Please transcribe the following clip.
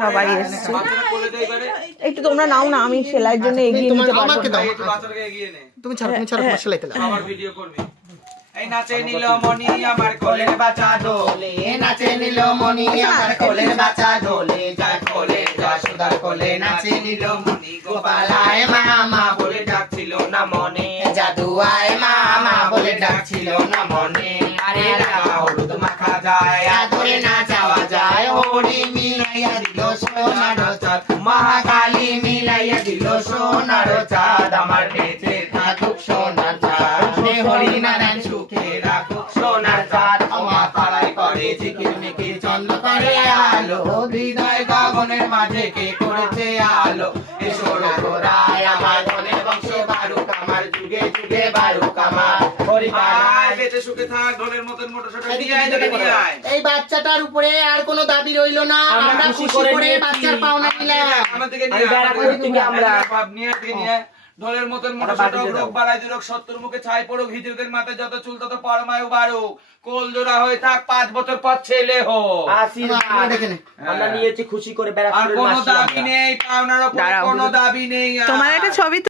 সবাই এসছে, একটু তোমরা নাও না, আমি সেলাইয়ের জন্য এগিয়ে নিতে পারবো না। তুমি ছাড়ো, তুমি ছাড়ো, তোমার সেলাই তেলা আমার ভিডিও করবি। এই নাচে নীলমণি আমার কোলের বাচ্চা দোলে, নাচে নীলমণি আমার কোলের বাচ্চা দোলে, যার কোলে যশোদার কোলে নাচে নীলমণি, গোপালায় মামা বলে ডাকছিল না মনে, জাদুয়ায় মামা বলে ডাকছিল না মনে। আরে রাগা হলুদ মাখা যায়, আদরে না যাওয়া যায়, হরি মিলাইয়া দিল সোনার চাঁদ, মহাকালী মিলাইয়া দিল সোনার চাঁদ, আমার বেঁচে থাকুক সোনার চাঁদ, হরি নারায়ণ সুখে রাখুক সোনার চাঁদ, আমার পাড়ায় করে জিকির মিকির চন্দ্র করে আলো, হৃদয় গগনের মাঝে কে করেছে আলো, এসো রায় আমার ধনের বংশ বারুক, আমার যুগে যুগে বারুক, আমার হরি পাড়ায় বেঁচে সুখে থাক, ঢোলের মতন মোটর ছোট নিয়ে আয়। এই বাচ্চাটার উপরে আর কোনো দাবি রইলো না, আমরা খুশি করে বাচ্চার পাওনা দিলাম। আমার দিকে নিয়ে আমরা ভাব নিয়ে নিয়ে ঢোলের মতন মোটা ছোট রোগ বাড়াই দিরক, শত্রুর মুখে ছাই পড়ুক, হিজড়ের মাথায় যত চুল তত পরমায়ু বাড়ুক, কোল জোড়া হয়ে থাক 5 বছর পর ছেলে হো, আশীর্বাদ আমরা নিয়েছি খুশি করে আর কোনো দাবি নেই, পাওনার উপরে কোনো দাবি নেই। তোমার একটা ছবি